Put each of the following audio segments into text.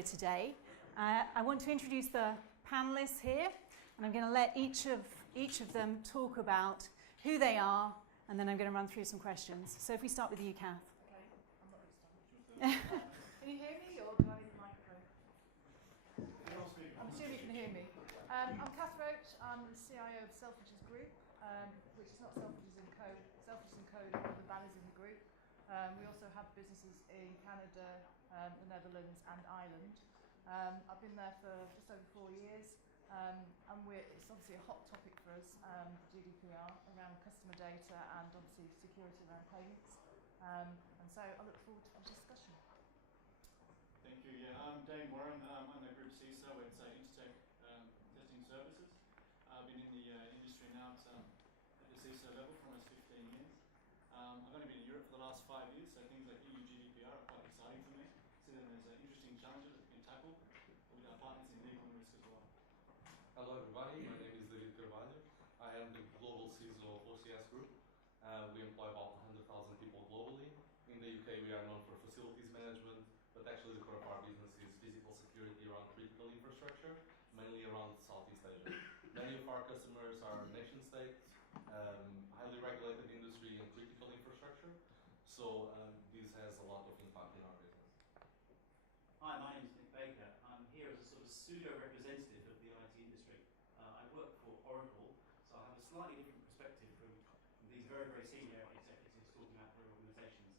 here today. I want to introduce the panelists here, and I'm going to let each of them talk about who they are, and then I'm going to run through some questions. So if we start with you, Kath. Okay, I'm not really starting. Can you hear me, or do I need the microphone? I'm assuming you can hear me. I'm Kath Roach. I'm the CIO of SELFRIDGES Group, which is not SELFRIDGES & Co. SELFRIDGES & Co. are the banners in the group. We also have businesses in Canada, the Netherlands and Ireland. I've been there for just over 4 years, and it's obviously a hot topic for us, GDPR, around customer data and obviously security around payments. And so I look forward to the discussion. Thank you. Yeah, I'm Dane. I'm the group CISO at INTERTEK Testing Services. I've been in the industry now at the CISO level for almost 15 years. I've only been in Europe for the last 5 years, so things like EU GDPR are quite exciting for me. See them as interesting challenges that we can tackle with our partners in legal and risk as well. Hello everybody, my name is Carvalho. I am the global CISO of OCS Group. We employ about 100,000 people globally. In the UK we are known for facilities management, but actually the core of our business is physical security around critical infrastructure, mainly around Southeast Asia. Many of our customers are nation states, highly regulated industry and critical infrastructure, so this has a lot of impact in our business. Hi, my name is Baker. I'm here as a sort of pseudo-representative of the IT industry. I work for Oracle, so I have a slightly different perspective from these very, very senior executives talking about their organisations.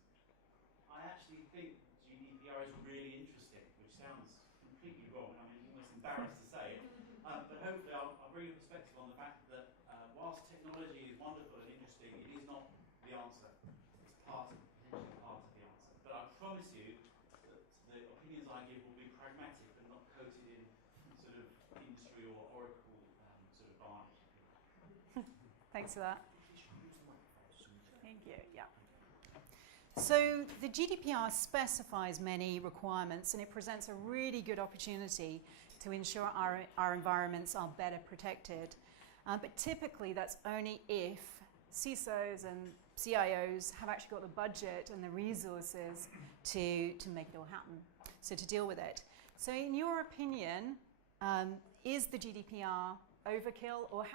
I actually think GDPR is really interesting, which sounds completely wrong. I'm almost embarrassed to say it, but hopefully I'll bring a perspective on the fact that whilst technology is wonderful and interesting, it is not the answer. It's potentially part of the answer. But I promise you, the opinions I give will be pragmatic and not coated in sort of industry or Oracle sort of varnish. Thanks for that. Thank you. Yeah. So the GDPR specifies many requirements, and it presents a really good opportunity to ensure our environments are better protected. But typically that's only if CISOs and CIOs have actually got the budget and the resources to make it all happen, so to deal with it. So in your opinion, is the GDPR overkill, or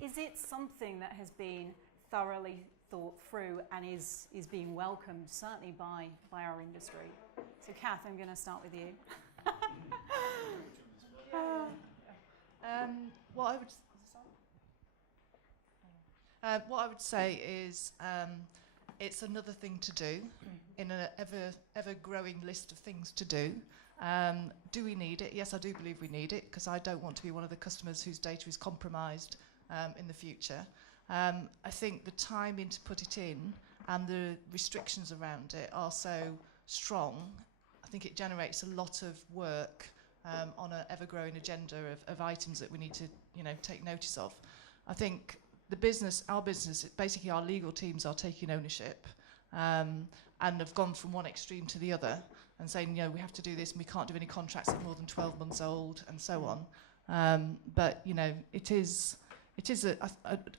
is it something that has been thoroughly thought through and is being welcomed, certainly by our industry? So Kath, I'm going to start with you. What I would say is it's another thing to do in an ever growing list of things to do. Do we need it? Yes, I do believe we need it, because I don't want to be one of the customers whose data is compromised in the future. I think the timing to put it in and the restrictions around it are so strong. I think it generates a lot of work on an ever-growing agenda of items that we need to, take notice of. I think our business, basically our legal teams are taking ownership and have gone from one extreme to the other and saying, we have to do this and we can't do any contracts that are more than 12 months old and so on. But,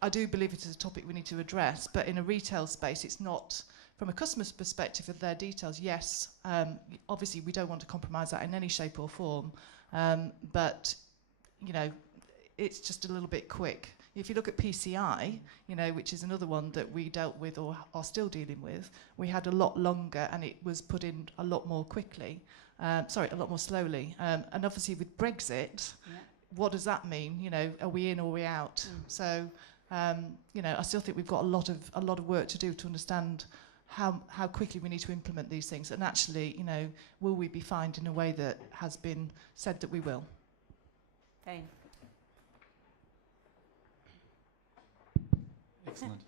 I do believe it is a topic we need to address, but in a retail space, it's not, from a customer's perspective of their details, yes, obviously we don't want to compromise that in any shape or form, but, it's just a little bit quick. If you look at PCI, which is another one that we dealt with or are still dealing with, we had a lot longer and it was put in a lot more quickly, a lot more slowly. And obviously with Brexit, what does that mean? Are we in or are we out? So, I still think we've got a lot of work to do to understand how quickly we need to implement these things. And actually, will we be fined in a way that has been said that we will? Dane. Excellent.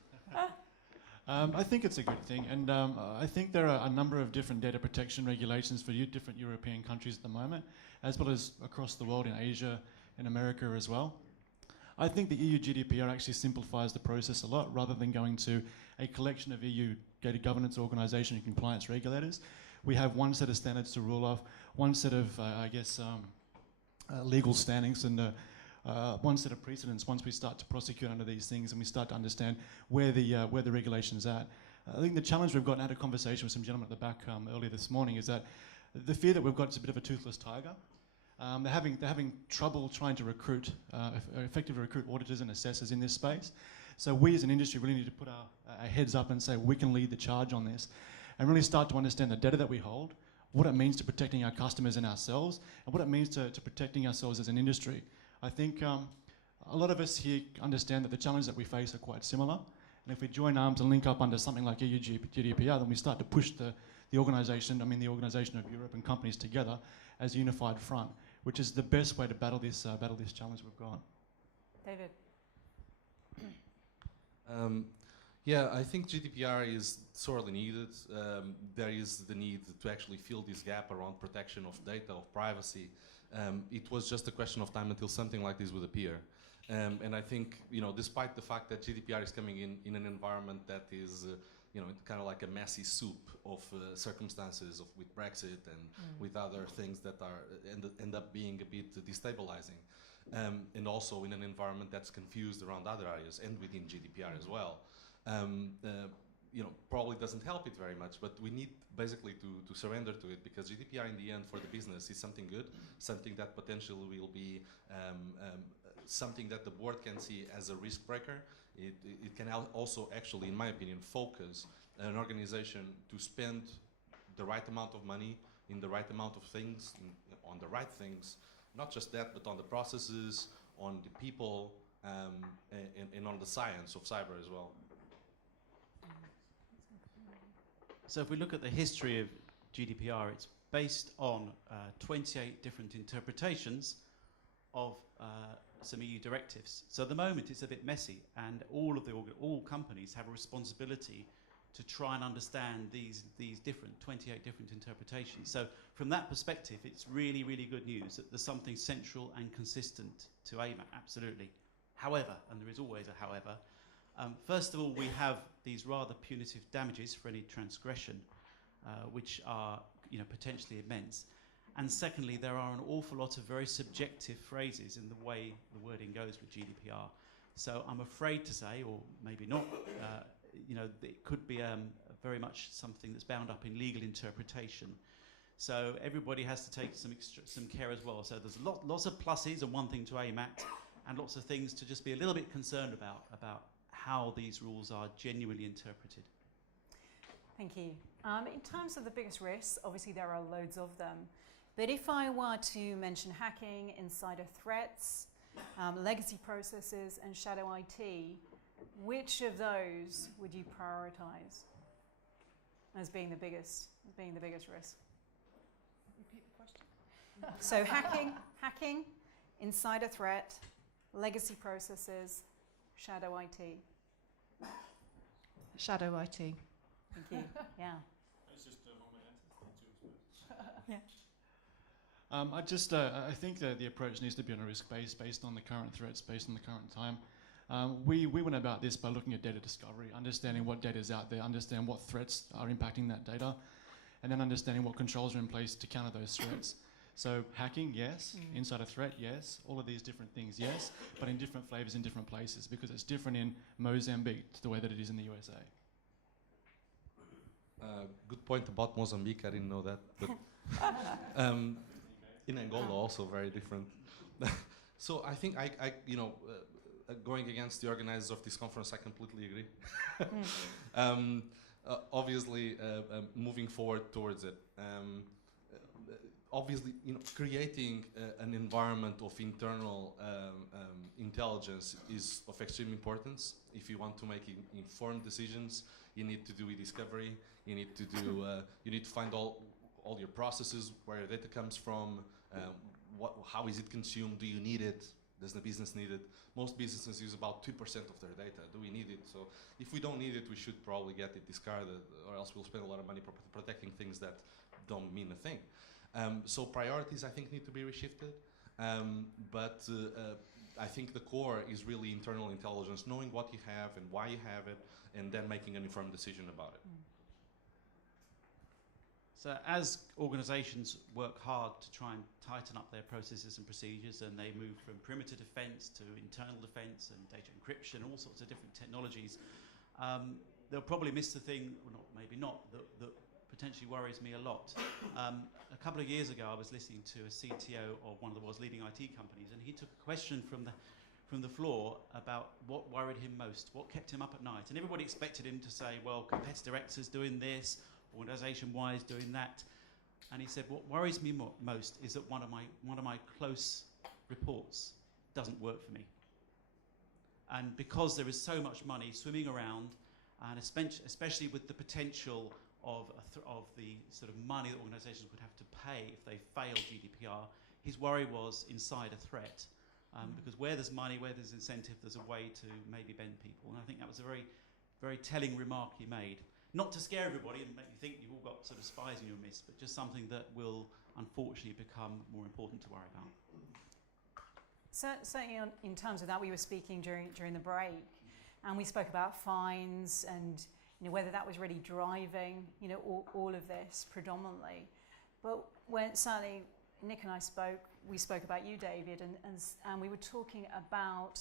I think it's a good thing, and I think there are a number of different data protection regulations for different European countries at the moment, as well as across the world in Asia and America as well. I think the EU GDPR actually simplifies the process a lot, rather than going to a collection of EU data governance organisation and compliance regulators. We have one set of standards to rule off, one set of, legal standings, and one set of precedents once we start to prosecute under these things and we start to understand where the regulation is at. I think the challenge we've got, and I had a conversation with some gentlemen at the back earlier this morning, is that the fear that we've got is a bit of a toothless tiger. They're having trouble trying to effectively recruit auditors and assessors in this space. So we as an industry really need to put our heads up and say we can lead the charge on this and really start to understand the data that we hold, what it means to protecting our customers and ourselves, and what it means to protecting ourselves as an industry. I think a lot of us here understand that the challenges that we face are quite similar, and if we join arms and link up under something like EU GDPR, then we start to push the organisation of Europe and companies together as a unified front, which is the best way to battle this challenge we've got. David. Yeah, I think GDPR is sorely needed. There is the need to actually fill this gap around protection of data, of privacy. It was just a question of time until something like this would appear. And I think, despite the fact that GDPR is coming in an environment that is, kind of like a messy soup of circumstances with Brexit and with other things that end up being a bit destabilizing. And also in an environment that's confused around other areas and within GDPR as well. Probably doesn't help it very much, but we need basically to surrender to it, because GDPR in the end for the business is something good, something that potentially will be something that the board can see as a risk breaker. It can also actually, in my opinion, focus an organization to spend the right amount of money in the right amount of things, on the right things, not just that, but on the processes, on the people, and on the science of cyber as well. So if we look at the history of GDPR, it's based on 28 different interpretations of some EU directives. So at the moment it's a bit messy, and all companies have a responsibility to try and understand these 28 different interpretations. So from that perspective, it's really, really good news that there's something central and consistent to aim at, absolutely. However, and there is always a however, first of all, we have these rather punitive damages for any transgression, which are potentially immense. And secondly, there are an awful lot of very subjective phrases in the way the wording goes with GDPR. So I'm afraid to say, or maybe not, it could be very much something that's bound up in legal interpretation. So everybody has to take some care as well. So there's lots of pluses and one thing to aim at, and lots of things to just be a little bit concerned about how these rules are genuinely interpreted. Thank you. In terms of the biggest risks, obviously there are loads of them. But if I were to mention hacking, insider threats, legacy processes, and shadow IT, which of those would you prioritize as being the biggest risk? Repeat the question. So hacking, insider threat, legacy processes, shadow IT. Shadow IT. Thank you. Yeah. That's just one answer. Yeah. I think that the approach needs to be on a risk base, based on the current threats, based on the current time. We went about this by looking at data discovery, understanding what data is out there, understand what threats are impacting that data, and then understanding what controls are in place to counter those threats. So hacking, yes. Insider threat, yes. All of these different things, yes. But in different flavors in different places, because it's different in Mozambique to the way that it is in the USA. Good point about Mozambique. I didn't know that, but in Angola also very different. So I think going against the organizers of this conference, I completely agree. Obviously, moving forward towards it. Obviously, creating an environment of internal intelligence is of extreme importance. If you want to make informed decisions, you need to do e-discovery. You need to do. You need to find all your processes, where your data comes from, how is it consumed? Do you need it? Does the business need it? Most businesses use about 2% of their data. Do we need it? So if we don't need it, we should probably get it discarded, or else we'll spend a lot of money protecting things that don't mean a thing. So priorities, I think, need to be reshifted. But I think the core is really internal intelligence, knowing what you have and why you have it, and then making an informed decision about it. So as organizations work hard to try and tighten up their processes and procedures, and they move from perimeter defense to internal defense and data encryption, all sorts of different technologies, they'll probably miss the thing, or not, maybe not, that potentially worries me a lot. A couple of years ago, I was listening to a CTO of one of the world's leading IT companies, and he took a question from the floor about what worried him most, what kept him up at night. And everybody expected him to say, well, competitor X is doing this, organisation Y is doing that. And he said, what worries me most is that one of my close reports doesn't work for me. And because there is so much money swimming around, and especially with the potential of the sort of money that organisations would have to pay if they fail GDPR, his worry was insider threat. Because where there's money, where there's incentive, there's a way to maybe bend people. And I think that was a very, very telling remark he made. Not to scare everybody and make you think you've all got sort of spies in your midst, but just something that will unfortunately become more important to worry about. Certainly in terms of that, we were speaking during the break, and we spoke about fines and whether that was really driving all of this predominantly. But when certainly Nick and I we spoke about you, David, and we were talking about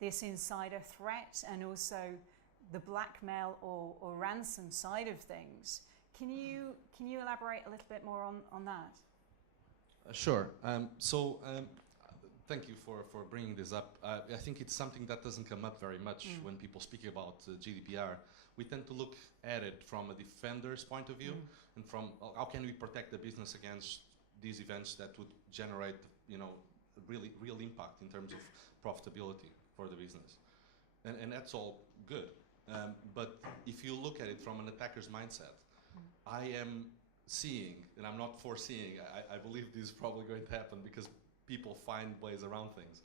this insider threat and also the blackmail or ransom side of things. Can you elaborate a little bit more on that? Sure. Thank you for bringing this up. I think it's something that doesn't come up very much when people speak about GDPR. We tend to look at it from a defender's point of view and from how can we protect the business against these events that would generate, real impact in terms of profitability for the business. And that's all good. But if you look at it from an attacker's mindset, I am seeing, and I'm not foreseeing, I believe this is probably going to happen because people find ways around things.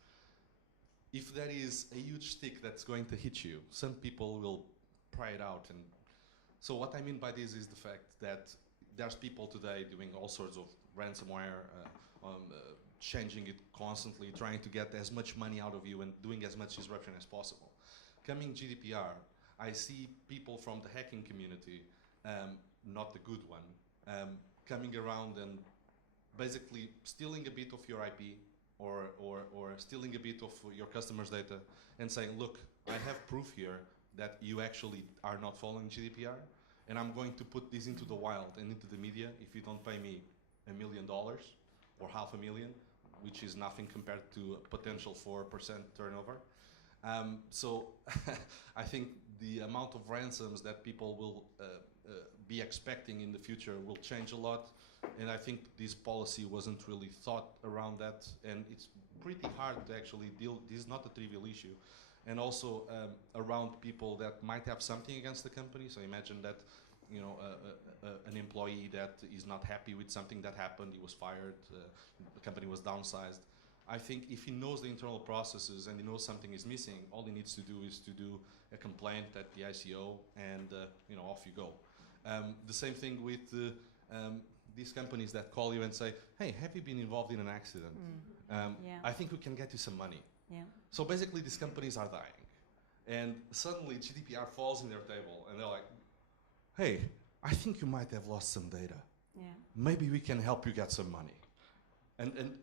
If there is a huge stick that's going to hit you, some people will pry it out. And so what I mean by this is the fact that there's people today doing all sorts of ransomware, changing it constantly, trying to get as much money out of you and doing as much disruption as possible. Coming GDPR, I see people from the hacking community, not the good one, coming around and basically stealing a bit of your IP or stealing a bit of your customers' data and saying, look, I have proof here that you actually are not following GDPR, and I'm going to put this into the wild and into the media if you don't pay me $1 million or $500,000, which is nothing compared to a potential 4% turnover. So I think the amount of ransoms that people will be expecting in the future will change a lot, and I think this policy wasn't really thought around that, and it's pretty hard to actually deal. This is not a trivial issue, and also around people that might have something against the company. So imagine that an employee that is not happy with something that happened, he was fired, the company was downsized. I think if he knows the internal processes and he knows something is missing, all he needs to do is to do a complaint at the ICO, and off you go. The same thing with these companies that call you and say, hey, have you been involved in an accident? I think we can get you some money. So basically these companies are dying, and suddenly GDPR falls in their table and they're like, hey, I think you might have lost some data. Maybe we can help you get some money. And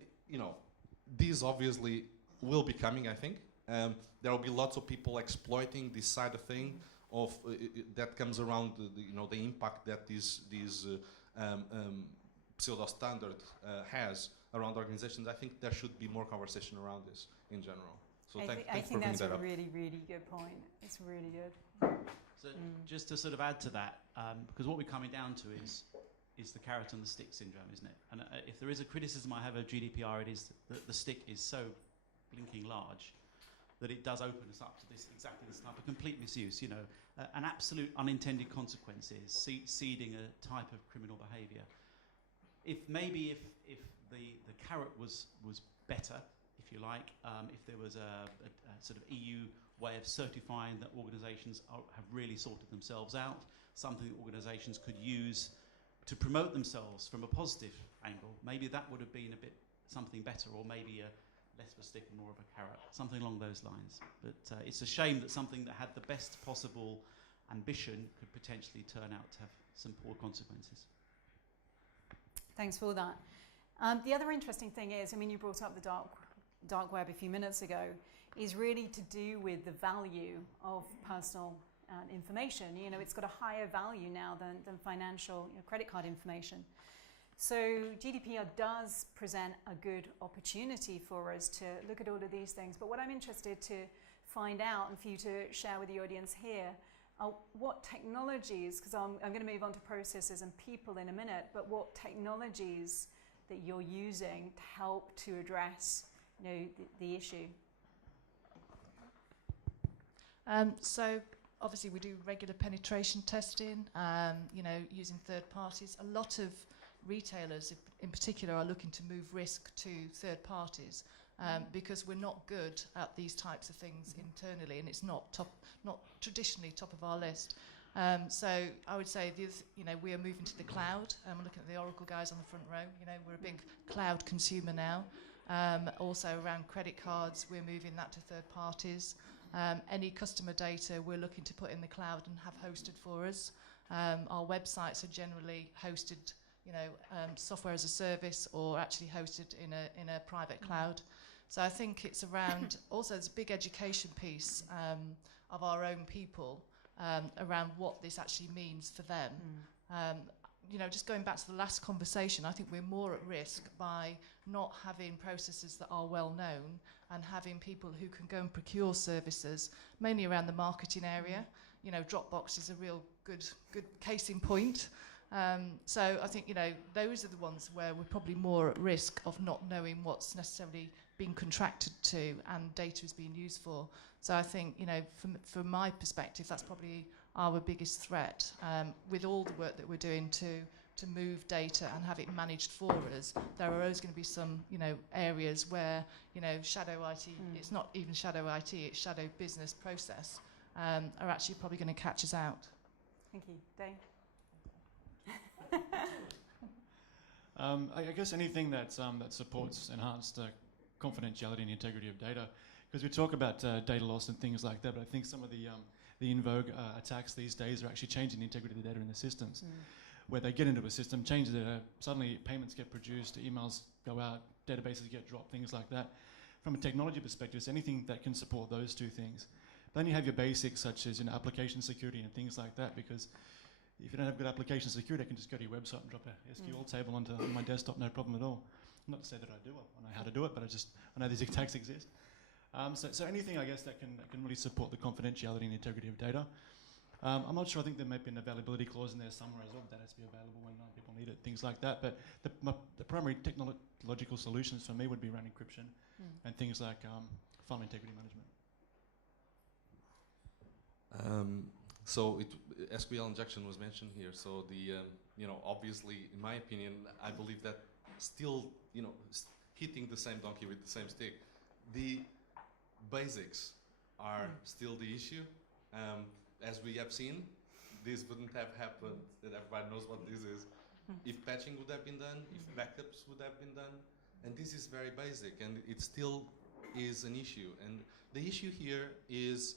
these obviously will be coming, I think. There will be lots of people exploiting this side of thing that comes around the impact that these pseudo standard has around organizations. I think there should be more conversation around this in general. So thanks for bringing that up. I think that's a really, really good point. It's really good. So just to sort of add to that, because what we're coming down to is the carrot and the stick syndrome, isn't it? And if there is a criticism I have of GDPR, it is that the stick is so blinking large that it does open us up to exactly this type of complete misuse. An absolute unintended consequence is seeding a type of criminal behaviour. If the carrot was better, if you like, if there was a sort of EU way of certifying that organisations have really sorted themselves out, something that organisations could use to promote themselves from a positive angle, maybe that would have been a bit something better, or maybe less of a stick and more of a carrot, something along those lines. But it's a shame that something that had the best possible ambition could potentially turn out to have some poor consequences. Thanks for that. The other interesting thing is, you brought up the dark web a few minutes ago, is really to do with the value of personal information. You know, it's got a higher value now than financial, credit card information. So GDPR does present a good opportunity for us to look at all of these things. But what I'm interested to find out, and for you to share with the audience here, are what technologies, because I'm going to move on to processes and people in a minute, but what technologies that you're using to help to address, the issue. So obviously we do regular penetration testing, using third parties. A lot of retailers in particular are looking to move risk to third parties because we're not good at these types of things internally, and it's not traditionally top of our list. So I would say we are moving to the cloud. I'm looking at the Oracle guys on the front row. We're a big cloud consumer now. Also around credit cards, we're moving that to third parties. Any customer data we're looking to put in the cloud and have hosted for us. Our websites are generally hosted, software as a service, or actually hosted in a private cloud. So I think it's around, also there's a big education piece of our own people around what this actually means for them. Just going back to the last conversation, I think we're more at risk by not having processes that are well known and having people who can go and procure services, mainly around the marketing area. Dropbox is a real good case in point. So I think, those are the ones where we're probably more at risk of not knowing what's necessarily being contracted to and data is being used for. So I think, from my perspective, that's probably our biggest threat. With all the work that we're doing to move data and have it managed for us, there are always going to be some, areas where, shadow IT, it's not even shadow IT, it's shadow business process, are actually probably going to catch us out. Thank you. Dane? I guess anything that supports enhanced confidentiality and integrity of data, because we talk about data loss and things like that, but I think some of the in vogue attacks these days are actually changing the integrity of the data in the systems, where they get into a system, change the data, suddenly payments get produced, emails go out, databases get dropped, things like that. From a technology perspective, it's anything that can support those two things. Then you have your basics such as application security and things like that, because if you don't have good application security, I can just go to your website and drop a SQL table onto my desktop, no problem at all. Not to say that I do, I know how to do it, but I know these attacks exist. So anything, I guess, that can really support the confidentiality and integrity of data. I'm not sure, I think there might be an availability clause in there somewhere as well, that has to be available when people need it, things like that. But the primary technological solutions for me would be around encryption and things like file integrity management. So SQL injection was mentioned here. So obviously, in my opinion, I believe that still, hitting the same donkey with the same stick, the basics are still the issue. As we have seen, this wouldn't have happened, that everybody knows what this is, if patching would have been done, if backups would have been done. And this is very basic, and it still is an issue. And the issue here is,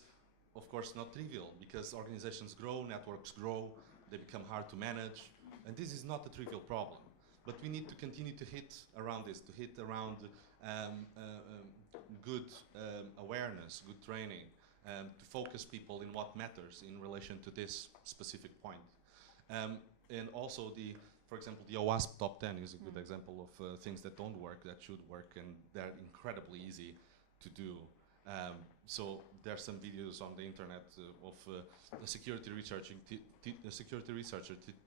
of course, not trivial, because organizations grow, networks grow, they become hard to manage, and this is not a trivial problem. But we need to continue to hit around this, to hit around good awareness, good training, to focus people in what matters in relation to this specific point. And also, for example, the OWASP top 10 is a good example of things that don't work, that should work, and they're incredibly easy to do. So there are some videos on the internet of a security researcher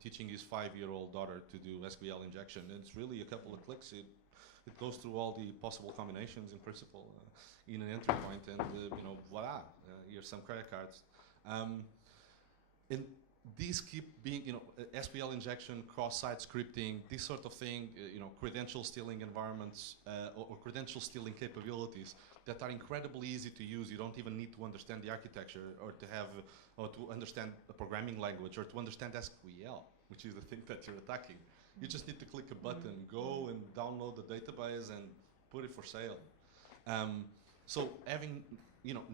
teaching his 5-year-old daughter to do SQL injection. And it's really a couple of clicks. It goes through all the possible combinations in principle in an entry point, and voila, here's some credit cards. And these keep being, SQL injection, cross-site scripting, this sort of thing, credential stealing environments or credential stealing capabilities that are incredibly easy to use. You don't even need to understand the architecture or to understand a programming language or to understand SQL, which is the thing that you're attacking. You just need to click a button, go and download the database and put it for sale. So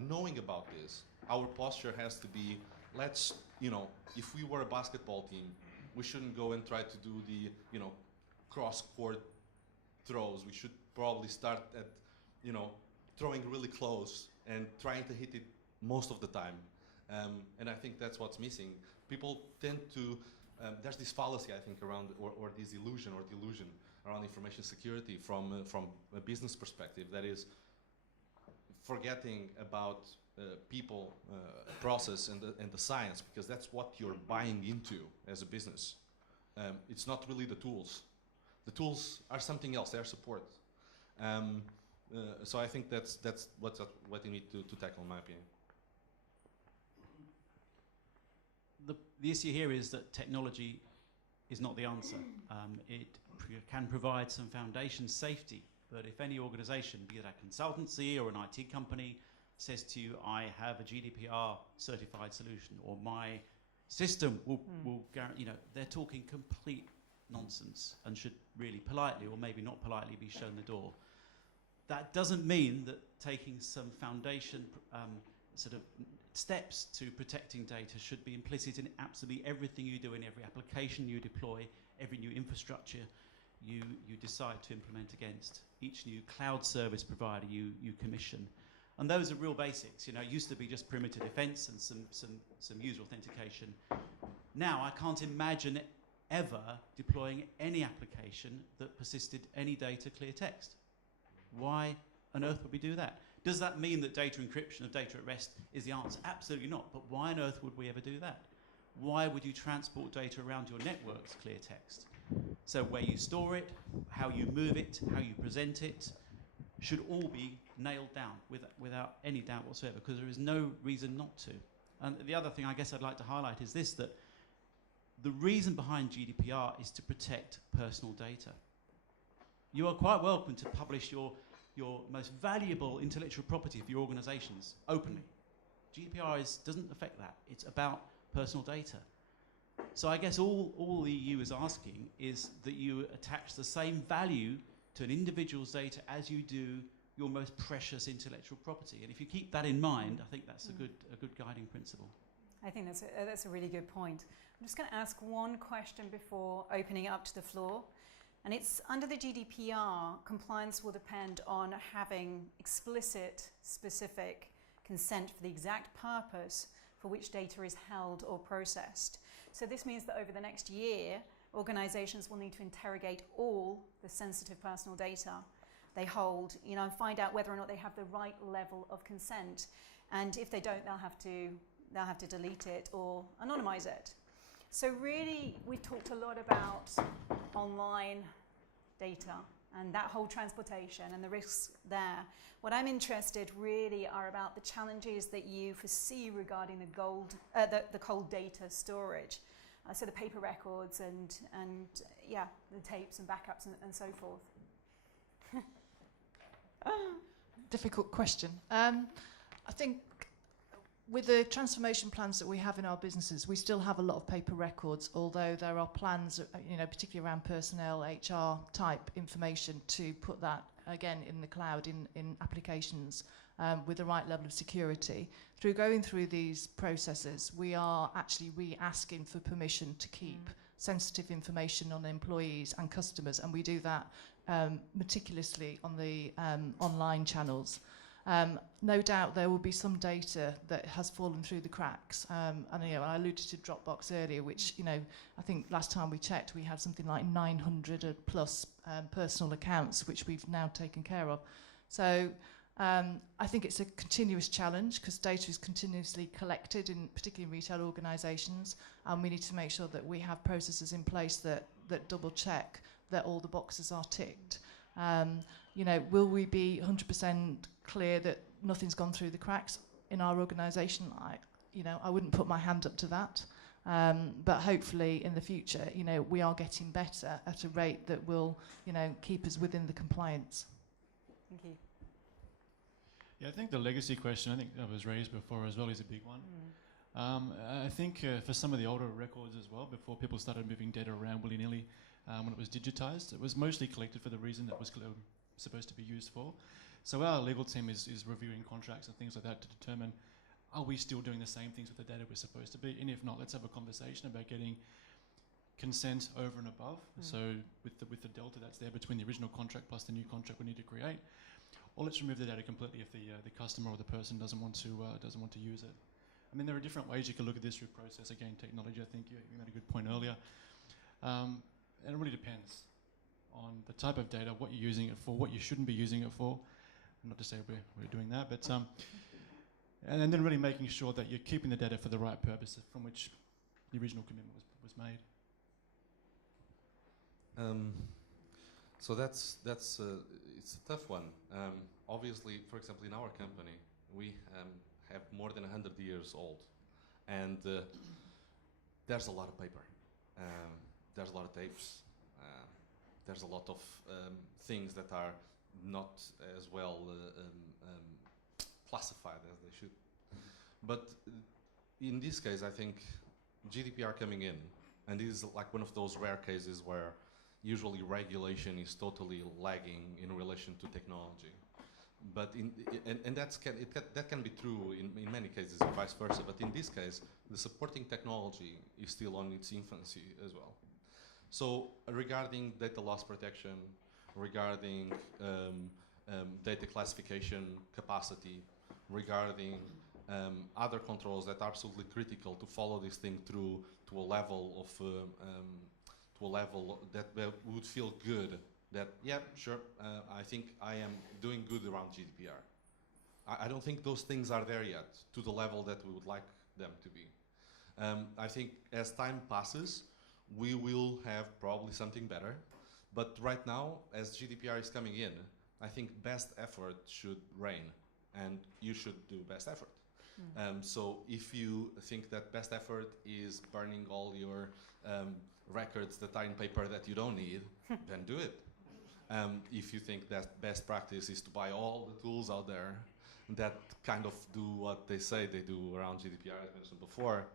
knowing about this, our posture has to be, let's, if we were a basketball team, we shouldn't go and try to do the, cross-court throws. We should probably start at, throwing really close and trying to hit it most of the time. And I think that's what's missing. People tend to, there's this fallacy, I think, around, or this illusion or delusion around information security from a business perspective, that is forgetting about people, process, and the science, because that's what you're buying into as a business. It's not really the tools. The tools are something else, they're support. So I think that's what you need to tackle, in my opinion. The issue here is that technology is not the answer. It can provide some foundation safety, but if any organization, be it a consultancy or an IT company, says to you, I have a GDPR certified solution, or my system will guarantee, they're talking complete nonsense and should really politely, or maybe not politely, be shown the door. That doesn't mean that taking some foundation sort of steps to protecting data should be implicit in absolutely everything you do, in every application you deploy, every new infrastructure you decide to implement against, each new cloud service provider you commission. And those are real basics. It used to be just perimeter defense and some user authentication. Now I can't imagine ever deploying any application that persisted any data clear text. Why on earth would we do that? Does that mean that data encryption of data at rest is the answer? Absolutely not. But why on earth would we ever do that? Why would you transport data around your networks clear text? So where you store it, how you move it, how you present it, should all be nailed down without any doubt whatsoever, because there is no reason not to. And the other thing I guess I'd like to highlight is this, that the reason behind GDPR is to protect personal data. You are quite welcome to publish your most valuable intellectual property of your organizations openly. GDPR doesn't affect that. It's about personal data. So I guess all the EU is asking is that you attach the same value to an individual's data as you do your most precious intellectual property. And if you keep that in mind, I think that's a good guiding principle. I think that's a really good point. I'm just going to ask one question before opening it up to the floor. And it's under the GDPR, compliance will depend on having explicit, specific consent for the exact purpose for which data is held or processed. So this means that over the next year, organizations will need to interrogate all the sensitive personal data they hold, and find out whether or not they have the right level of consent. And if they don't, they'll have to delete it or anonymize it. So really, we've talked a lot about online data and that whole transportation and the risks there. What I'm interested really are about the challenges that you foresee regarding the cold data storage. So the paper records and the tapes and backups and so forth. Difficult question. I think with the transformation plans that we have in our businesses, we still have a lot of paper records, although there are plans, particularly around personnel, HR type information, to put that again in the cloud, in applications with the right level of security. Through going through these processes, we are actually re-asking for permission to keep sensitive information on employees and customers, and we do that meticulously on the online channels. No doubt there will be some data that has fallen through the cracks. And I alluded to Dropbox earlier, which, I think last time we checked, we had something like 900 plus personal accounts, which we've now taken care of. So I think it's a continuous challenge because data is continuously collected, particularly in retail organisations, and we need to make sure that we have processes in place that double check that all the boxes are ticked. Will we be 100% clear that nothing's gone through the cracks in our organisation? I wouldn't put my hand up to that. But hopefully in the future, we are getting better at a rate that will, keep us within the compliance. Thank you. Yeah, I think the legacy question, I think that was raised before as well, is a big one. I think for some of the older records as well, before people started moving data around willy-nilly, when it was digitized, it was mostly collected for the reason that was supposed to be used for. So our legal team is reviewing contracts and things like that to determine, are we still doing the same things with the data we're supposed to be? And if not, let's have a conversation about getting consent over and above. So with the delta that's there between the original contract plus the new contract we need to create, or let's remove the data completely if the customer or the person doesn't want to use it. I mean, there are different ways you can look at this through process, again, technology. I think you made a good point earlier. And it really depends on the type of data, what you're using it for, what you shouldn't be using it for. Not to say we're doing that, but and then really making sure that you're keeping the data for the right purpose from which the original commitment was made. So that's it's a tough one. Obviously, for example, in our company, we have more than 100 years old, and there's a lot of paper. There's a lot of tapes. There's a lot of things that are not as well classified as they should. But in this case, I think GDPR coming in, and this is like one of those rare cases where usually regulation is totally lagging in relation to technology. But that can be true in many cases and vice versa. But in this case, the supporting technology is still on its infancy as well. So regarding data loss protection, regarding data classification capacity, regarding other controls that are absolutely critical to follow this thing through to a level that would feel good. That, yeah, sure, I think I am doing good around GDPR. I don't think those things are there yet to the level that we would like them to be. I think as time passes, we will have probably something better. But right now, as GDPR is coming in, I think best effort should reign, and you should do best effort. So if you think that best effort is burning all your records that are in paper that you don't need, then do it. If you think that best practice is to buy all the tools out there that kind of do what they say they do around GDPR, as mentioned before,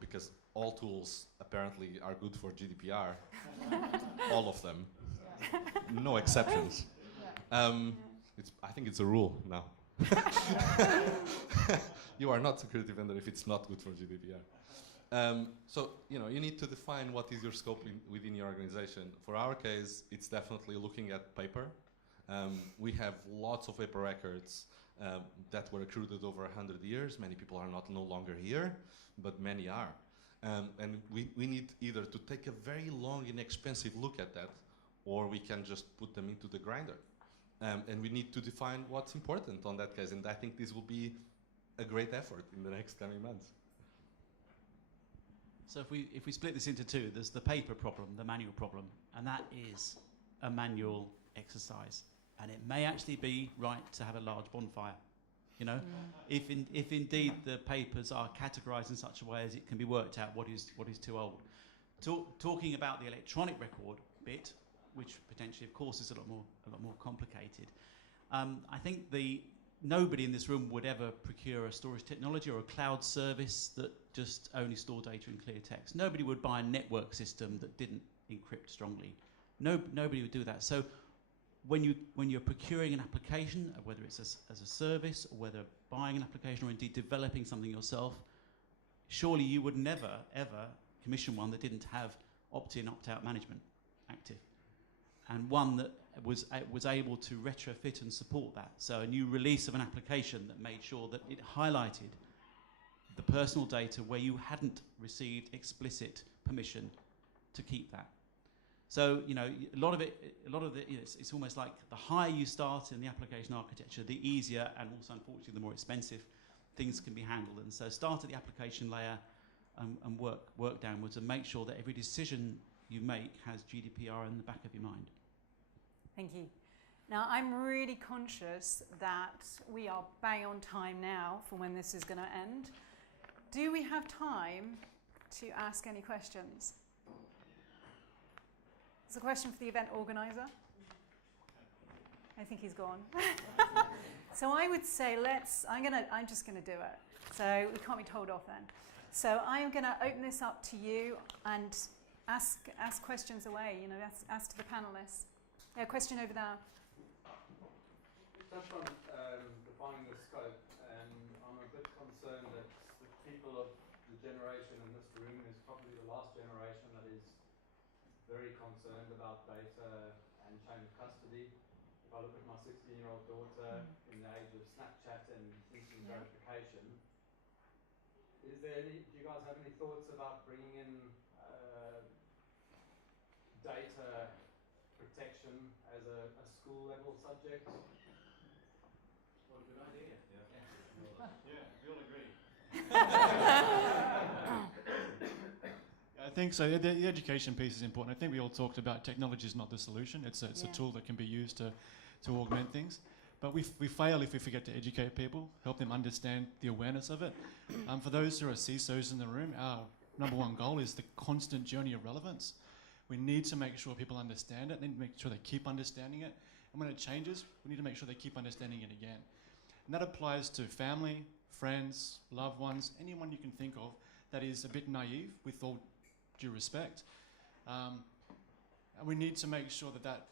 because all tools apparently are good for GDPR, all of them, no exceptions. I think it's a rule now. You are not security vendor if it's not good for GDPR. So you need to define what is your scope within your organization. For our case, it's definitely looking at paper. We have lots of paper records that were accrued over 100 years. Many people are no longer here, but many are. And we need either to take a very long and expensive look at that, or we can just put them into the grinder. And we need to define what's important on that case. And I think this will be a great effort in the next coming months. So if we split this into two, there's the paper problem, the manual problem, and that is a manual exercise. And it may actually be right to have a large bonfire. If indeed the papers are categorized in such a way as it can be worked out what is too old. Talking about the electronic record bit, which potentially, of course, is a lot more complicated. I think nobody in this room would ever procure a storage technology or a cloud service that just only store data in clear text. Nobody would buy a network system that didn't encrypt strongly. Nobody would do that. So when you're procuring an application, whether it's as a service or whether buying an application or indeed developing something yourself, surely you would never, ever commission one that didn't have opt-in, opt-out management active, and one that was able to retrofit and support that. So a new release of an application that made sure that it highlighted the personal data where you hadn't received explicit permission to keep that. So a lot of it, it's almost like the higher you start in the application architecture, the easier and also unfortunately the more expensive things can be handled. And so start at the application layer and work downwards and make sure that every decision you make has GDPR in the back of your mind. Thank you. Now, I'm really conscious that we are bang on time now for when this is going to end. Do we have time to ask any questions? There's a question for the event organizer. I think he's gone. So I would say I'm just going to do it. So we can't be told off then. So I'm going to open this up to you and ask questions away, ask to the panelists. Yeah, question over there. You touched on defining the scope, and I'm a bit concerned that the people of the generation in this room is probably the last generation that is very concerned about data and chain of custody. If I look at my 16-year-old daughter in the age of Snapchat and instant gratification, do you guys have any thoughts about bringing in data protection as a school level subject? What a good idea. Yeah, we all agree. I think so. The education piece is important. I think we all talked about technology is not the solution. It's a tool that can be used to augment things. But we fail if we forget to educate people, help them understand the awareness of it. For those who are CISOs in the room, our number one goal is the constant journey of relevance. We need to make sure people understand it. We need to make sure they keep understanding it. And when it changes, we need to make sure they keep understanding it again. And that applies to family, friends, loved ones, anyone you can think of that is a bit naive, with all due respect. And we need to make sure that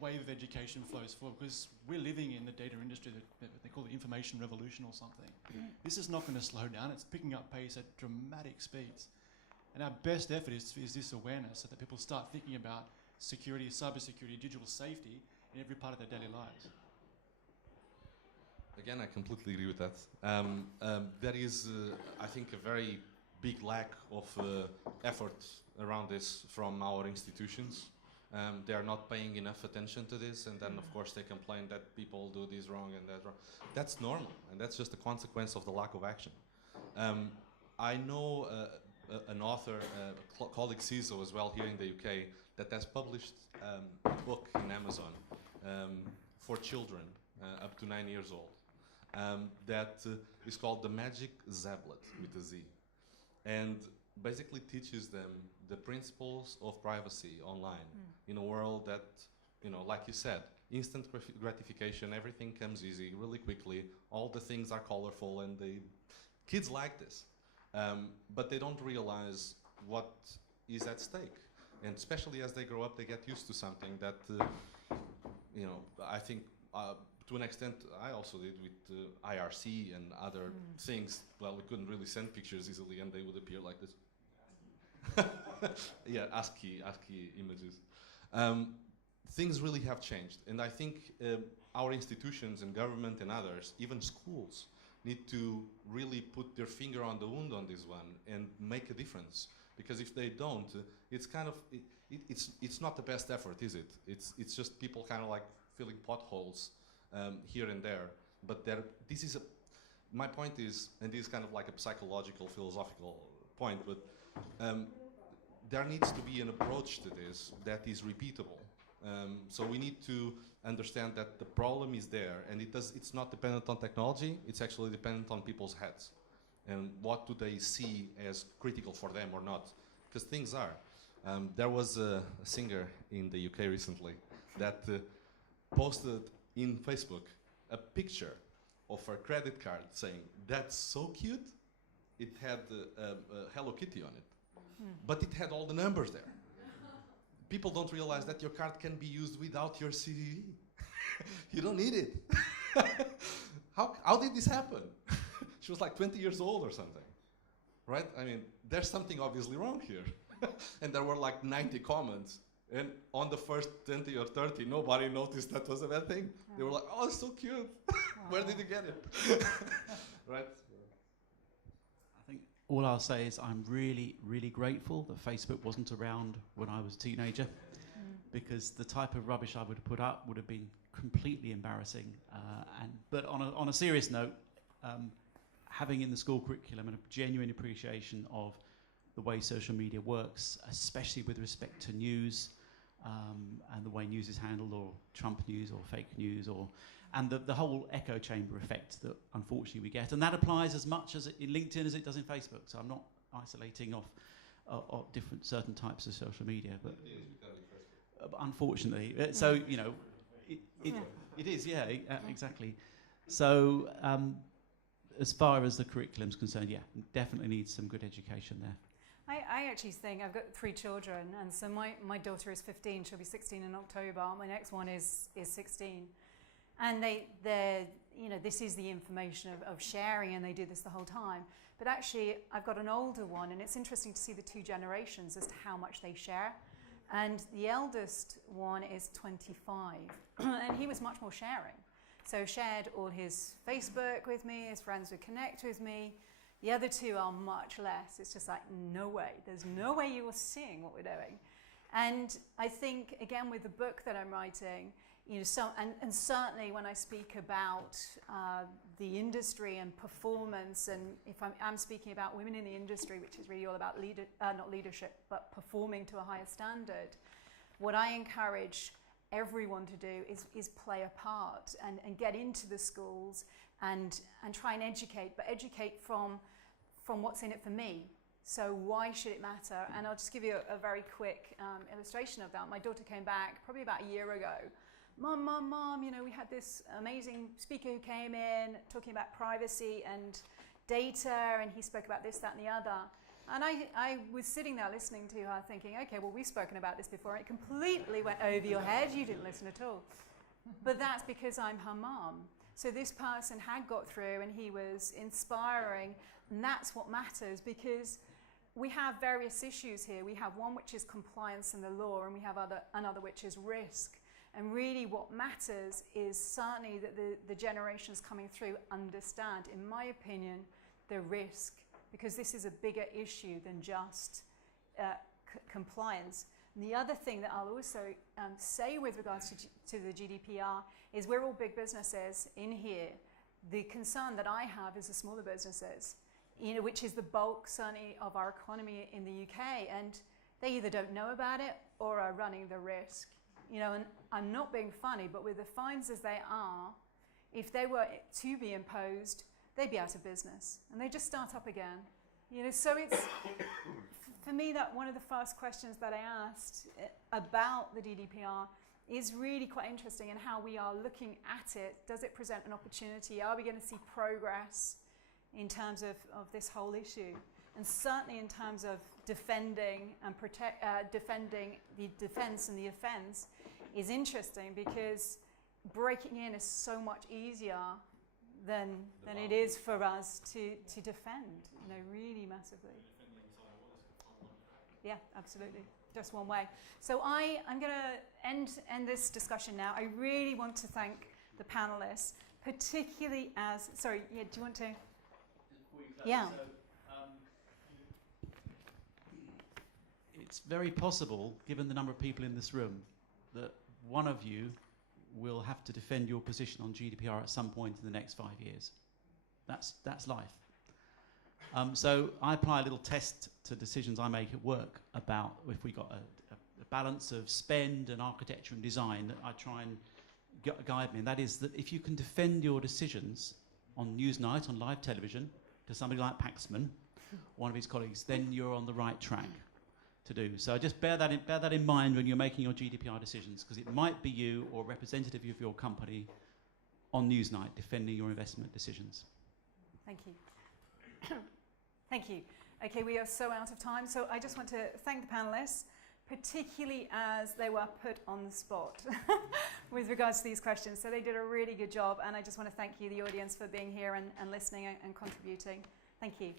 wave of education flows forward, because we're living in the data industry that they call the information revolution or something. This is not going to slow down. It's picking up pace at dramatic speeds. And our best effort is this awareness, so that people start thinking about security, cybersecurity, digital safety in every part of their daily lives. Again, I completely agree with that. There is, I think, a very big lack of effort around this from our institutions. They are not paying enough attention to this, and then of course they complain that people do this wrong and that wrong. That's normal, and that's just a consequence of the lack of action. I know an author, a colleague CISO as well here in the UK, that has published a book in Amazon for children up to 9 years old. That is called The Magic Zablet with a Z, and basically teaches them the principles of privacy online in a world that, you know, like you said, instant gratification, everything comes easy, really quickly, all the things are colorful, and kids like this, but they don't realize what is at stake, and especially as they grow up, they get used to something that, you know, I think to an extent, I also did with IRC and other things. Well, we couldn't really send pictures easily, and they would appear like this. Yeah, ASCII images. Things really have changed, and I think our institutions and government and others, even schools, need to really put their finger on the wound on this one and make a difference. Because if they don't, it's kind of it's not the best effort, is it? It's just people kind of like filling potholes here and there. But this is my point is, and this is kind of like a psychological, philosophical point, but there needs to be an approach to this that is repeatable. So we need to understand that the problem is there, and it's not dependent on technology, it's actually dependent on people's heads. And what do they see as critical for them or not? Because things are. There was a singer in the UK recently that posted in Facebook a picture of her credit card saying, "That's so cute." It had Hello Kitty on it, but it had all the numbers there. People don't realize that your card can be used without your CVV. You don't need it. How did this happen? She was like 20 years old or something, right? I mean, there's something obviously wrong here. And there were like 90 comments. And on the first 20 or 30, nobody noticed that was a bad thing. They were like, "Oh, it's so cute. Where did you get it?" Right? I think all I'll say is I'm really, really grateful that Facebook wasn't around when I was a teenager, because the type of rubbish I would have put up would have been completely embarrassing. But on a serious note, having in the school curriculum a genuine appreciation of the way social media works, especially with respect to news, and the way news is handled, or Trump news or fake news, and the whole echo chamber effect that unfortunately we get. And that applies as much as in LinkedIn as it does in Facebook. So I'm not isolating off different certain types of social media, but unfortunately, so you know, it is, yeah, exactly. So as far as the curriculum's concerned, yeah, definitely needs some good education there. I actually think I've got 3 children, and so my daughter is 15. She'll be 16 in October. My next one is 16, and they're you know, this is the information of sharing, and they do this the whole time. But actually, I've got an older one, and it's interesting to see the 2 generations as to how much they share. And the eldest one is 25, and he was much more sharing. So shared all his Facebook with me, his friends would connect with me. The other two are much less. It's just like, no way. There's no way you are seeing what we're doing. And I think, again, with the book that I'm writing, you know, and certainly when I speak about the industry and performance, and if I'm speaking about women in the industry, which is really all about not leadership, but performing to a higher standard, what I encourage everyone to do is play a part and get into the schools and try and educate, but educate from what's in it for me. So why should it matter? And I'll just give you a very quick illustration of that. My daughter came back probably about a year ago. Mom, you know, we had this amazing speaker who came in talking about privacy and data, and he spoke about this, that, and the other. And I was sitting there listening to her thinking, okay, well, we've spoken about this before, and it completely went over your head. You didn't listen at all. But that's because I'm her mom. So this person had got through, and he was inspiring, and that's what matters, because we have various issues here. We have one which is compliance and the law, and we have another which is risk. And really what matters is certainly that the generations coming through understand, in my opinion, the risk, because this is a bigger issue than just compliance. And the other thing that I'll also say with regards to the GDPR is we're all big businesses in here. The concern that I have is the smaller businesses, you know, which is the bulk certainly of our economy in the UK, and they either don't know about it or are running the risk. You know, and I'm not being funny, but with the fines as they are, if they were to be imposed, they'd be out of business and they just start up again. You know, so it's for me that one of the first questions that I asked about the GDPR is really quite interesting in how we are looking at it. Does it present an opportunity? Are we going to see progress in terms of this whole issue? And certainly in terms of defending and defending the defense and the offense is interesting, because breaking in is so much easier than it is for us to defend, you know, really massively. Yeah, absolutely. Just one way. So I'm going to end this discussion now. I really want to thank the panelists, particularly as, sorry, yeah, do you want to? Yeah. It's very possible, given the number of people in this room, that one of you will have to defend your position on GDPR at some point in the next 5 years. That's life. So I apply a little test to decisions I make at work about if we got a balance of spend and architecture and design that I try and guide me. And that is that if you can defend your decisions on Newsnight, on live television, to somebody like Paxman, one of his colleagues, then you're on the right track to do. So just bear that in mind when you're making your GDPR decisions, because it might be you or a representative of your company on Newsnight defending your investment decisions. Thank you. Thank you. Okay, we are so out of time, so I just want to thank the panelists, particularly as they were put on the spot with regards to these questions. So they did a really good job, and I just want to thank you, the audience, for being here and listening and contributing. Thank you.